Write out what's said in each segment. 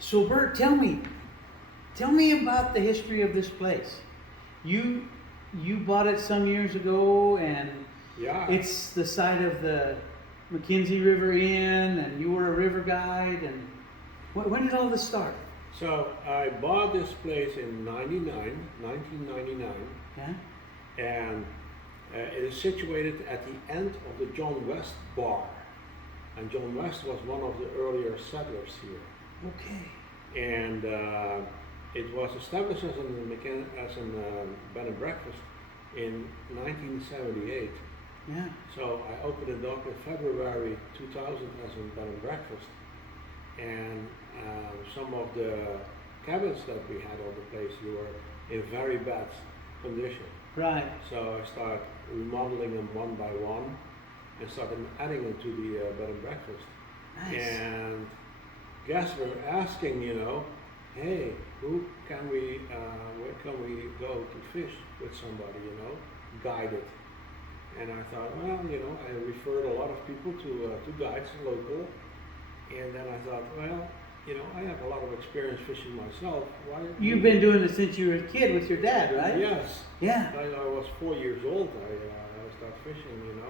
So Bert, tell me about the history of this place. You bought it some years ago, and Yeah. it's the site of the McKenzie River Inn, and you were a river guide. And when did all this start? So I bought this place in 1999, Yeah. and it is situated at the end of the John West Bar. And John West was one of the earlier settlers here. Okay. And it was established as a bed and breakfast in 1978. Yeah. So I opened it up in February 2000 as a bed and breakfast. And some of the cabins that we had on the place were in very bad condition. Right. So I started remodeling them one by one and started adding them to the bed and breakfast. Nice. And guests were asking, hey, where can we go to fish with somebody, guided. And I thought, well, I referred a lot of people to guides, local. And then I thought, well, I have a lot of experience fishing myself. Why? You've been doing it since you were a kid with your dad, right? Yes. Yeah. I was 4 years old. I started fishing, and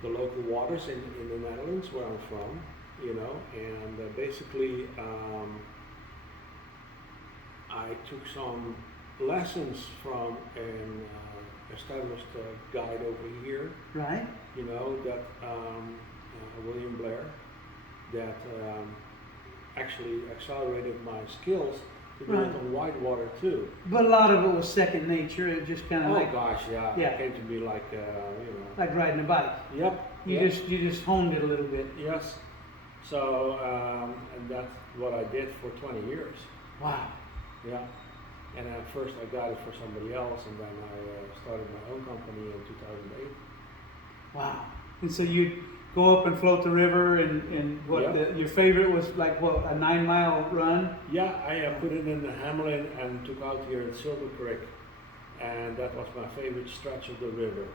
the local waters in the Netherlands where I'm from, and basically I took some lessons from an established guide over here. Right. That William Blair, that actually accelerated my skills to do it on white water too. But a lot of it was second nature. It just kind of Yeah. Yeah. It came to be like, like riding a bike. Yep. You just honed it a little bit. Yes. So, and that's what I did for 20 years. Wow. Yeah. And at first I got it for somebody else, and then I started my own company in 2008. Wow. And so you go up and float the river, and your favorite was like what, a 9-mile run? Yeah, I put it in the Hamelin and took out here in Silver Creek, and that was my favorite stretch of the river.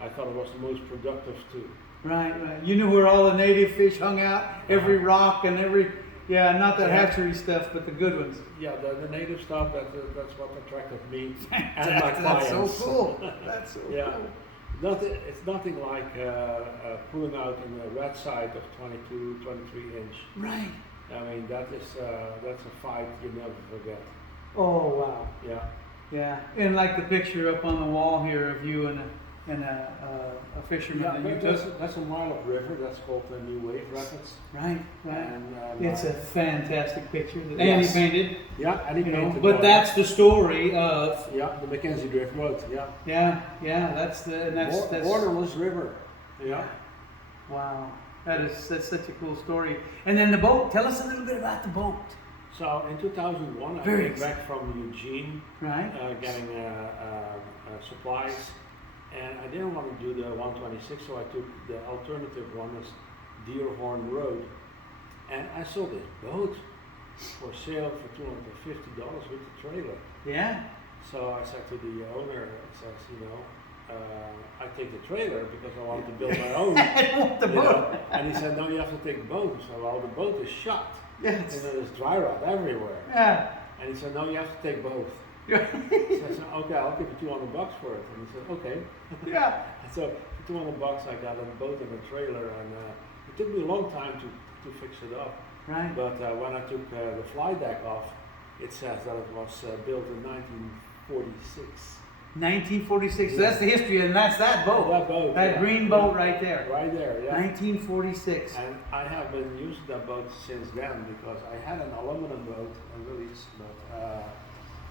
I thought it was the most productive too. Right. You knew where all the native fish hung out, every rock and every, not the hatchery stuff, but the good ones. Yeah, the native stuff, that's what attracted me and my That's clients. so cool. That's so cool. It's nothing like pulling out in a red side of 22, 23 inch. Right. I mean, that's a fight you never forget. Oh, wow. Yeah. Yeah. And like the picture up on the wall here of you and a fisherman that you took. That's a mile of river. That's called the New Wave Rapids. Right. And, it's a fantastic picture that Andy painted. Yeah, Andy painted. But that's the story of. Yeah, the McKenzie Drift Road. Yeah. Yeah. That's borderless river. Yeah. Wow. That's such a cool story. And then the boat. Tell us a little bit about the boat. So in 2001, I came back from Eugene, getting supplies. And I didn't want to do the 126, so I took the alternative one as Deerhorn Road. And I saw this boat for sale for $250 with the trailer. Yeah. So I said to the owner, I take the trailer because I wanted to build my own. I want the boat. And he said, no, you have to take the boat. I said, well, the boat is shut. Yes. And there's dry rot everywhere. Yeah. And he said, no, you have to take both. So I said, okay, I'll give you $200 for it. And he said, okay. Yeah. So for $200 I got a boat and a trailer, and it took me a long time to fix it up. Right. But when I took the fly deck off, it says that it was built in 1946. 1946. So that's the history, and that's that boat. That boat. That green boat right there. Right there, yeah. 1946. And I have been using that boat since then because I had an aluminum boat,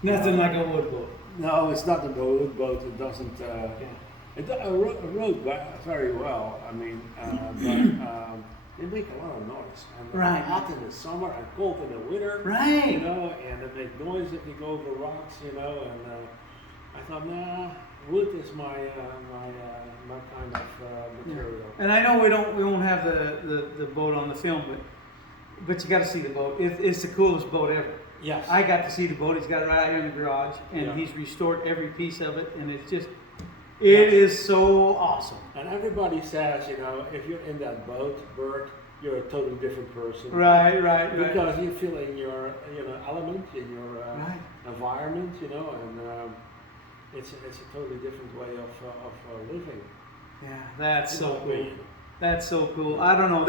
Nothing like a wood boat. No, it's not a wood boat. It doesn't. It rode very well. I mean, but they make a lot of noise. And they're hot in the summer and cold in the winter. Right. And they make noise if you go over rocks. And I thought, nah, wood is my kind of material. And I know we won't have the boat on the film, but you got to see the boat. It's the coolest boat ever. Yes. I got to see the boat. He's got it right out here in the garage, and he's restored every piece of it, and it's It is so awesome. And everybody says, you know, if you're in that boat, Bert, you're a totally different person. Right. Because you feel in your, you know, element, in your Right. environment, you know, and it's a totally different way of living. Yeah, that's In so my cool. opinion. That's so cool. I don't know.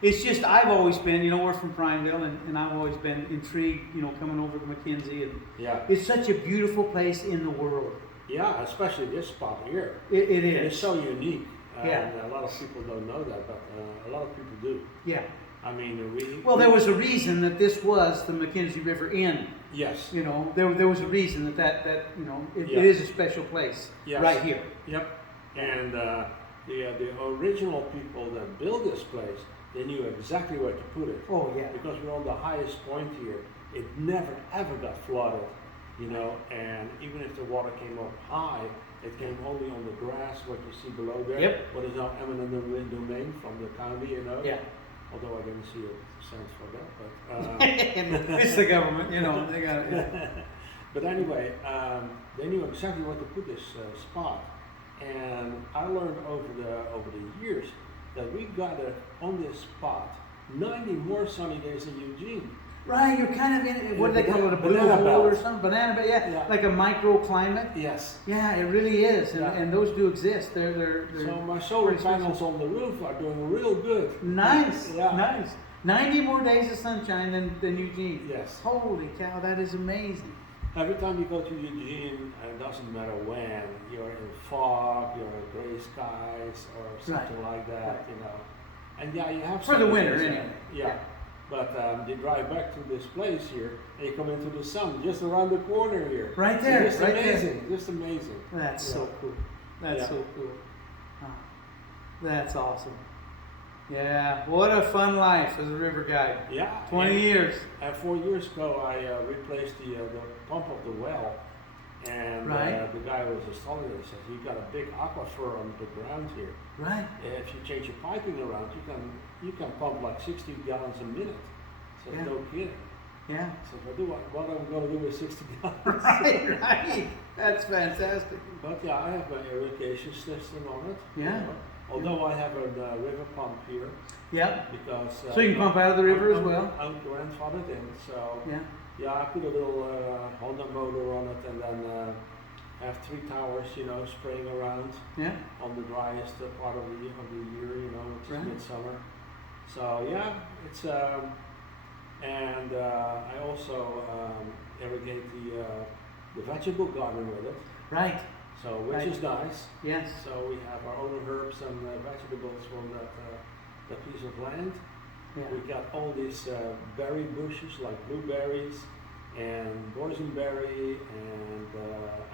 It's just, I've always been, you know, we're from Prineville, and I've always been intrigued, you know, coming over to McKenzie. And Yeah. it's such a beautiful place in the world. Yeah, especially this spot here. It It's is. so unique. Yeah. And a lot of people don't know that, but a lot of people do. Yeah. I mean, Well, there was a reason that this was the McKenzie River Inn. Yes. You know, there was a reason that you know, it Yeah. is a special place Yes. right here. Yep. And the original people that built this place, they knew exactly where to put it. Oh, yeah. Because we're on the highest point here. It never ever got flooded, you know, and even if the water came up high, it came only on the grass, what you see below there. Yep. What is now eminent domain from the county, you know. Yeah. Although I didn't see a cent for that, but. It's the government, you know, they got it. Yeah. But anyway, they knew exactly where to put this spot, and I learned over the years that we got it on this spot 90 more sunny days in Eugene. Right, you're kind of in, what do they call it, a blue Banana hole belt. or something? Banana belt, yeah, Yeah. like a microclimate. Yes. Yeah, it really is, Yeah. and those do exist. They're So my solar pretty special. panels on the roof are doing real good. Nice, Yeah. nice. 90 more days of sunshine than Eugene. Yes. Holy cow, that is amazing. Every time you go to Eugene, and it doesn't matter when, you're in fog, you're in gray skies, or something like that, Right. you know. And yeah, you have For the sunny winter, days, anyway. Yeah. But you drive back to this place here, and you come into the sun just around the corner here. Right there, Just right there. amazing, just amazing. That's Yeah. so cool. That's Yeah. so cool. Huh. That's awesome. Yeah, what a fun life as a river guide. Yeah. 20 and, years. 4 years ago, I replaced the pump of the well, and Right. the guy was installing it said, "You got a big aquifer on the ground here. Right. If you change your piping around, you can pump like 60 gallons a minute." So Yeah. no kidding. Yeah. So if I do what I'm going to do with 60 gallons? Right. That's fantastic. But yeah, I have my irrigation system on it. Yeah. You know. Although I have a river pump here Yep. because So you can pump out of the river as I'm- well? I'm grandfathered in, so Yeah. yeah, I put a little Honda motor on it and then have 3 towers, you know, spraying around Yeah. on the driest part of the year, you know, which is Right. midsummer. So yeah, it's and I also irrigate the vegetable garden with it. Right. So which Right. is nice. Yes. So we have our own herbs and vegetables from that piece of land. Yeah. We got all these berry bushes like blueberries and boysenberry and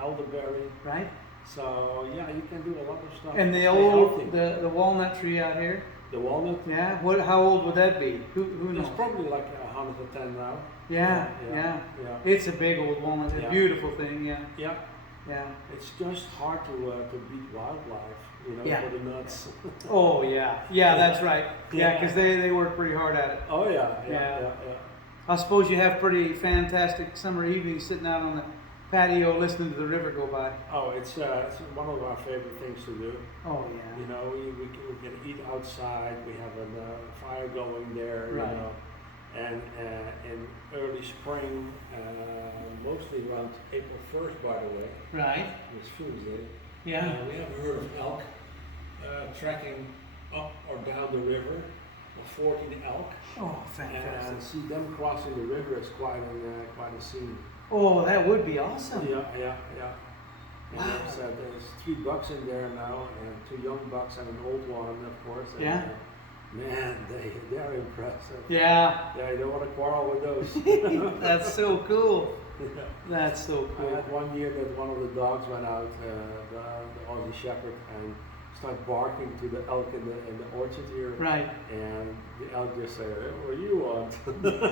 elderberry. Right. So yeah, you can do a lot of stuff. And the Stay old healthy. the walnut tree out here. The walnut. Yeah. What? How old would that be? Who knows? It's probably like 110 now. Yeah. Yeah. Yeah. It's a big old walnut. It's a Yeah. beautiful thing. Yeah. Yeah. Yeah. It's just hard to beat wildlife, you know, Yeah. for the nuts. Oh yeah. Yeah. That's right. Yeah. Yeah. Because they work pretty hard at it. Oh yeah, yeah, Yeah. yeah, yeah. I suppose you have pretty fantastic summer evenings sitting out on the patio listening to the river go by. Oh, it's one of our favorite things to do. Oh yeah. You know, we can eat outside. We have a fire going there. Right. You know, and in early spring, mostly around April 1st, by the way, Right. it's Fool's Day. Yeah. We have heard of elk trekking up or down the river, 14 elk, Oh, and fantastic. see them crossing the river is quite a scene. Oh, that would be awesome. Yeah, yeah, yeah. And Wow. there's 3 bucks in there now, and 2 young bucks and an old one, of course. And, Yeah. Man, they're impressive. Yeah. Yeah, you don't want to quarrel with those. That's so cool. Yeah. That's so I cool. had one year that one of the dogs went out, the Aussie Shepherd, and started barking to the elk in the orchard here. Right. And the elk just said, "Hey, what do you want?"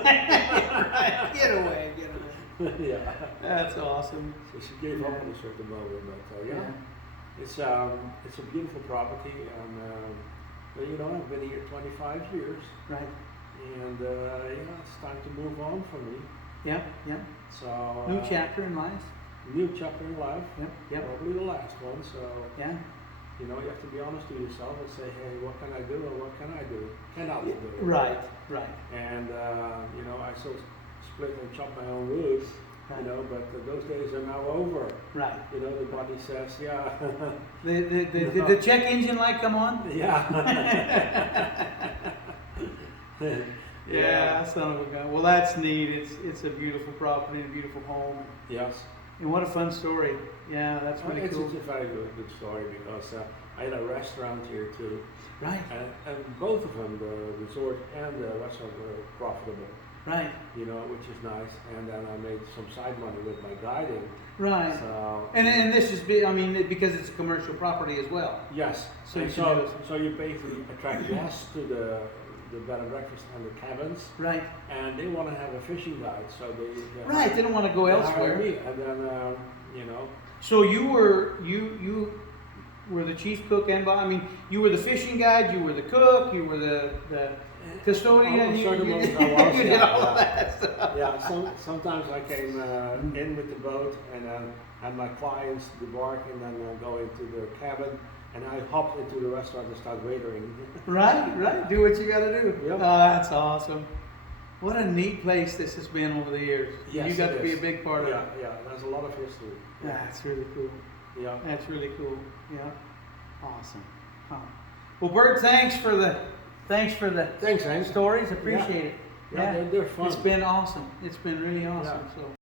Right. Get away. Get away. Yeah. That's awesome. So she gave up Yeah. on a certain moment, but yeah. It's a beautiful property, and but, you know, I've been here 25 years, Right. and yeah, it's time to move on for me. Yeah. Yeah. So New chapter in life. new chapter in life. Yep. Probably the last one. So Yeah. you know, you have to be honest to yourself and say, hey, what can I do and what can I do? Cannot do. Right. And you know, I still split and chop my own wood. Right. You know, but those days are now over. Right. You know, the body says, yeah. Did the check engine light come on? Yeah. Yeah, son of a gun. Well, that's neat. It's a beautiful property, and a beautiful home. Yes. And what a fun story. Yeah, that's really cool. It's a very good story because I had a restaurant here too. Right. And both of them, the resort and the restaurant, were profitable. Right. You know, which is nice. And then I made some side money with my guiding. Right. So, And this is I mean, because it's a commercial property as well. yes. So And you can do so you basically attract guests to the bed and breakfast and the cabins, Right. and they want to have a fishing guide, so they Right. They don't want to go they hire elsewhere. me, and then you know. So you were the chief cook and I mean, you were the fishing guide, you were the cook, you were the custodian. Oh, certain you moments I was, did yeah, all yeah. that stuff. Yeah, sometimes I came in with the boat and had my clients debark and then go into the cabin, and I hopped into the restaurant and start waitering. Right. Do what you got to do. Yep. Oh, that's awesome. What a neat place this has been over the years. Yes, You got it to be is. a big part of it. Yeah, there's a lot of history. That's really cool. Yeah. That's really cool. Yeah. Awesome. Huh. Well, Bert, thanks for the Thanks, Hank. stories. Appreciate it. Yeah, they're fun. It's been awesome. It's been really awesome. Yeah. So.